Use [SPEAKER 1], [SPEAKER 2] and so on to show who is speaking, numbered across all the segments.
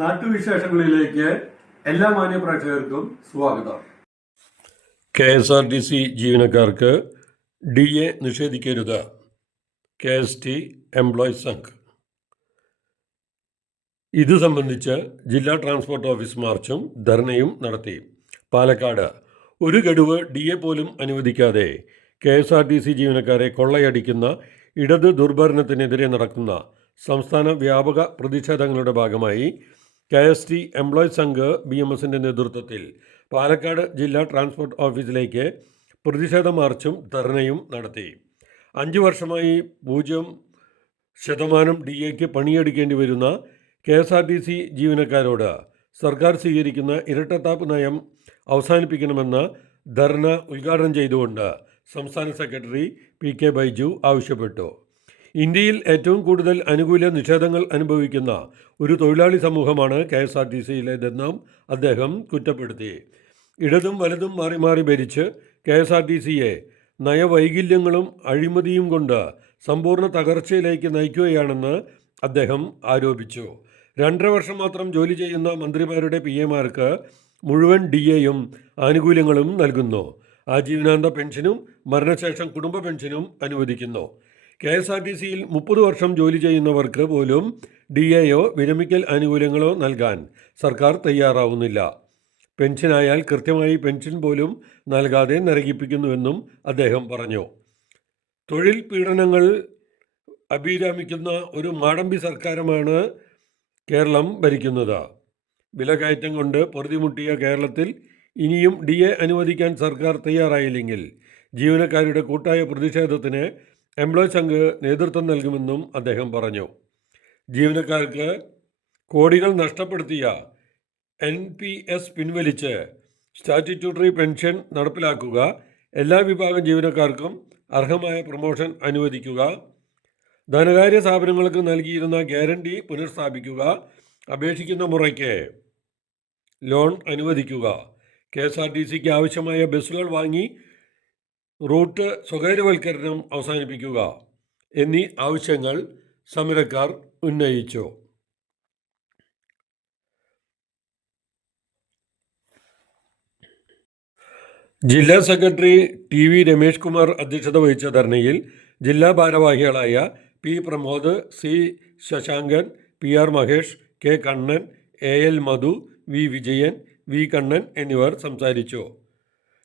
[SPEAKER 1] നാട്ടുവിശേഷങ്ങളിലേക്ക് എല്ലാ മാന്യപ്രേക്ഷകർക്കും സ്വാഗതം.
[SPEAKER 2] K S R T C ജീവനക്കാർക്ക് D A നിഷേധിക്കരുത്. K S T employees Sangh. ഇത് സംബന്ധിച്ച് ജില്ലാ ട്രാൻസ്പോർട്ട് ഓഫീസ് മാർച്ചും ധർണയും നടത്തി. പാലക്കാട് ഒരു ഗഡുവ് ഡി എ പോലും അനുവദിക്കാതെ K S R T C ജീവനക്കാരെ കൊള്ളയടിക്കുന്ന ഇടത് ദുർഭരണത്തിനെതിരെ നടക്കുന്ന സംസ്ഥാന വ്യാപക പ്രതിഷേധങ്ങളുടെ ഭാഗമായി K S T employees Sangh B M എസിന്റെ നേതൃത്വത്തിൽ പാലക്കാട് ജില്ലാ ട്രാൻസ്പോർട്ട് ഓഫീസിലേക്ക് പ്രതിഷേധ മാർച്ചും ധർണയും നടത്തി. അഞ്ച് വർഷമായി പൂജ്യം ശതമാനം ഡി എക്ക് പണിയെടുക്കേണ്ടി വരുന്ന K S R T C ജീവനക്കാരോട് സർക്കാർ സ്വീകരിക്കുന്ന ഇരട്ടത്താപ്പ് നയം അവസാനിപ്പിക്കണമെന്ന് ധർണ ഉദ്ഘാടനം ചെയ്തുകൊണ്ട് സംസ്ഥാന സെക്രട്ടറി പി കെ ബൈജു ആവശ്യപ്പെട്ടു. ഇന്ത്യയിൽ ഏറ്റവും കൂടുതൽ അനുകൂല നിഷേധങ്ങൾ അനുഭവിക്കുന്ന ഒരു തൊഴിലാളി സമൂഹമാണ് കെ എസ് ആർ ടി സിയിലേതെന്നും അദ്ദേഹം കുറ്റപ്പെടുത്തി. ഇടതും വലതും മാറി മാറി ഭരിച്ച് കെ എസ് ആർ ടി സിയെ നയവൈകല്യങ്ങളും അഴിമതിയും കൊണ്ട് സമ്പൂർണ തകർച്ചയിലേക്ക് നയിക്കുകയാണെന്ന് അദ്ദേഹം ആരോപിച്ചു. രണ്ടര വർഷം മാത്രം ജോലി ചെയ്യുന്ന മന്ത്രിമാരുടെ പി എമാർക്ക് മുഴുവൻ ഡി എയും ആനുകൂല്യങ്ങളും നൽകുന്നു. ആജീവനാന്ത പെൻഷനും മരണശേഷം കുടുംബ പെൻഷനും അനുവദിക്കുന്നു. കെ എസ് ആർ ടി സിയിൽ മുപ്പത് വർഷം ജോലി ചെയ്യുന്നവർക്ക് പോലും ഡി എയോ വിരമിക്കൽ ആനുകൂല്യങ്ങളോ നൽകാൻ സർക്കാർ തയ്യാറാവുന്നില്ല. പെൻഷനായാൽ കൃത്യമായി പെൻഷൻ പോലും നൽകാതെ നരകിപ്പിക്കുന്നുവെന്നും അദ്ദേഹം പറഞ്ഞു. തൊഴിൽ പീഡനങ്ങൾ അഭിരാമിക്കുന്ന ഒരു മാടമ്പി സർക്കാരുമാണ് കേരളം ഭരിക്കുന്നത്. വിലകയറ്റം കൊണ്ട് പൊറുതിമുട്ടിയ കേരളത്തിൽ ഇനിയും ഡി എ അനുവദിക്കാൻ സർക്കാർ തയ്യാറായില്ലെങ്കിൽ ജീവനക്കാരുടെ കൂട്ടായ പ്രതിഷേധത്തിന് എംപ്ലോയ് സംഘ് നേതൃത്വം നൽകുമെന്നും അദ്ദേഹം പറഞ്ഞു. ജീവനക്കാർക്ക് കോടികൾ നഷ്ടപ്പെടുത്തിയ എൻ പി എസ് പിൻവലിച്ച് സ്റ്റാറ്റ്യൂട്ടറി പെൻഷൻ നടപ്പിലാക്കുക എല്ലാ വിഭാഗം ജീവനക്കാർക്കും അർഹമായ പ്രൊമോഷൻ അനുവദിക്കുക ധനകാര്യ സ്ഥാപനങ്ങൾക്ക് നൽകിയിരുന്ന ഗ്യാരണ്ടി പുനഃസ്ഥാപിക്കുക അപേക്ഷിക്കുന്ന മുറയ്ക്ക് ലോൺ അനുവദിക്കുക കെ എസ് ആർ ടി സിക്ക് ആവശ്യമായ ബസ്സുകൾ വാങ്ങി റൂട്ട് സ്വകാര്യവൽക്കരണം അവസാനിപ്പിക്കുക എന്നീ ആവശ്യങ്ങൾ സമരക്കാർ ഉന്നയിച്ചു. ജില്ലാ secretary T V Ramesh Kumar അധ്യക്ഷത വഹിച്ച ധർണയിൽ ജില്ലാ ഭാരവാഹികളായ P Pramod C Sasankan P R Mahesh K Kannan A L Madhu V Vijayan V Kannan എന്നിവർ സംസാരിച്ചു.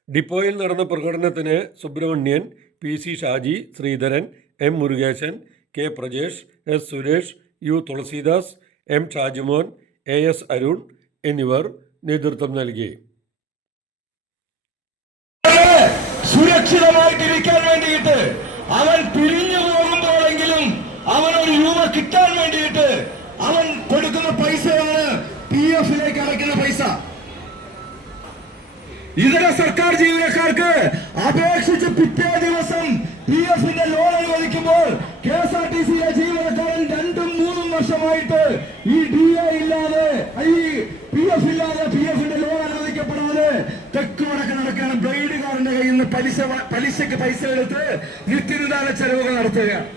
[SPEAKER 2] ഡിപ്പോയിൽ നടന്ന പ്രകടനത്തിന് Subramanian P C Shaji Sreedharan M Murukesan K Prajesh S Suresh U Thulasidas M Shajimon A S Arun എന്നിവർ നേതൃത്വം നൽകി.
[SPEAKER 3] സുരക്ഷിതമായിട്ടിരിക്കാൻ വേണ്ടിയിട്ട് അവൻ പിരിഞ്ഞു പോകുമ്പോഴെങ്കിലും അവൻ ഒരു രൂപ കിട്ടാൻ വേണ്ടിയിട്ട് അവൻ കൊടുക്കുന്ന പൈസയാണ് പി എഫിലേക്ക് അടയ്ക്കുന്ന പൈസ. ഇതര സർക്കാർ ജീവനക്കാർക്ക് അപേക്ഷിച്ച് പിറ്റേ ദിവസം പി എഫിന്റെ ലോൺ അനുവദിക്കുമ്പോൾ കെ എസ് ആർ ടി സിയിലെ ജീവനക്കാരൻ രണ്ടും മൂന്നും വർഷമായിട്ട് ഈ ഡി എ ഇല്ലാതെ ഈ പി എഫ് ഇല്ലാതെ പി എഫിന്റെ ലോൺ അനുവദിക്കപ്പെടാതെ തെക്ക് വടക്ക് നടക്കുകയാണ് ബ്ലേഡുകാരന്റെ കയ്യിൽ നിന്ന് പലിശ പലിശക്ക് പൈസ എടുത്ത് നിത്യനിദാന ചെലവുകൾ നടത്തുകയാണ്.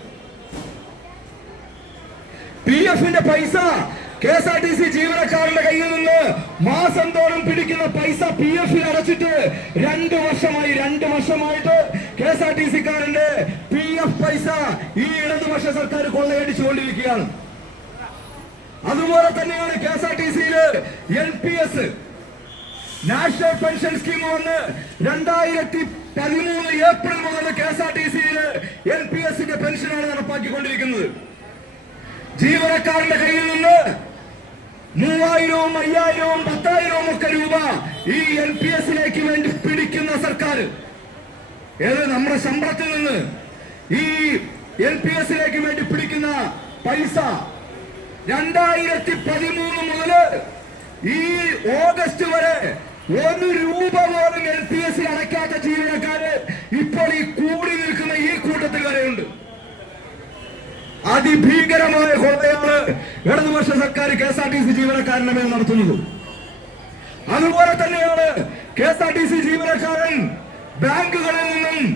[SPEAKER 3] പി എഫിന്റെ പൈസ K S R T C ജീവനക്കാരുടെ കയ്യിൽ നിന്ന് മാസം തോറും പിടിക്കുന്ന പൈസ പി എഫിൽ അടച്ചിട്ട് രണ്ട് വർഷമായി രണ്ട് വർഷമായിട്ട് കെ എസ് ആർ ടി സിക്കാരന്റെ പി എഫ് പൈസ ഈ ഇടതുപക്ഷ സർക്കാർ കൊള്ളയടിച്ചുകൊണ്ടിരിക്കുകയാണ്. അതുപോലെ തന്നെയാണ് കെ എസ് ആർ ടി സിയിൽ N P S national pension scheme വന്ന് രണ്ടായിരത്തി പതിമൂന്ന് ഏപ്രിൽ മുതൽ കെ എസ് ആർ ടി സിയിൽ എൻ പി എസിന്റെ പെൻഷനാണ് നടപ്പാക്കിക്കൊണ്ടിരിക്കുന്നത്. ജീവനക്കാരന്റെ കയ്യിൽ നിന്ന് മൂവായിരവും അയ്യായിരവും പത്തായിരവും ഒക്കെ രൂപ ഈ എൽ പി എസിലേക്ക് വേണ്ടി പിടിക്കുന്ന സർക്കാർ. ഏത് നമ്മുടെ ശമ്പളത്തിൽ നിന്ന് ഈ എൽ പി എസിലേക്ക് വേണ്ടി പിടിക്കുന്ന പൈസ രണ്ടായിരത്തി പതിമൂന്ന് മുതൽ ഈ ഓഗസ്റ്റ് വരെ ഒരു രൂപ പോലും എൽ പി എസ് അടയ്ക്കാത്ത ജീവനക്കാര് ഇപ്പോൾ ഈ കൂടി നിൽക്കുന്ന ഈ കൂട്ടത്തിൽ വരെയുണ്ട്. അതിഭീകരമായ കൊള്ളയാണ് ഇടതുപക്ഷ സർക്കാർ K S R T C ജീവനക്കാരന്റെ മേൽ നടത്തുന്നത്. അതുപോലെ തന്നെയാണ് K S R T C ജീവനക്കാരൻ ബാങ്കുകളിൽ നിന്നും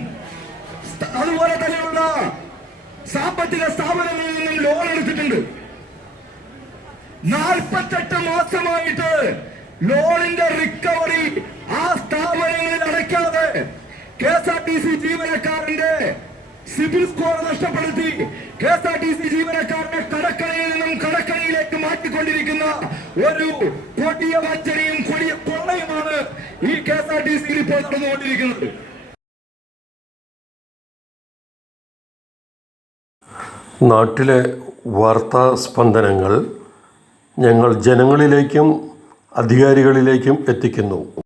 [SPEAKER 3] അതുപോലെ തന്നെയുള്ള സാമ്പത്തിക സ്ഥാപനങ്ങളിൽ നിന്നും ലോൺ എടുത്തിട്ടുണ്ട്. നാൽപ്പത്തെട്ട് മാസമായിട്ട് ലോണിന്റെ റിക്കവറി ആ സ്ഥാപനങ്ങളിൽ അടയ്ക്കാതെ K S R T C ജീവനക്കാരന്റെ സിവിൽ സ്കോർ നഷ്ടപ്പെടുത്തി. K S R T C ജീവനക്കാരനെ കടക്കരയിൽ നിന്നും കടക്കരയിലേക്ക് മാറ്റിക്കൊണ്ടിരിക്കുന്ന ഒരു കൊടിയ വഞ്ചനയും കൊടിയ കൊള്ളയുമാണ് ഈ കെ എസ് ആർ ടി സിയിൽ ഇപ്പോൾ നടന്നുകൊണ്ടിരിക്കുന്നത്.
[SPEAKER 2] നാട്ടിലെ വാർത്താ സ്പന്ദനങ്ങൾ ഞങ്ങൾ ജനങ്ങളിലേക്കും അധികാരികളിലേക്കും എത്തിക്കുന്നു.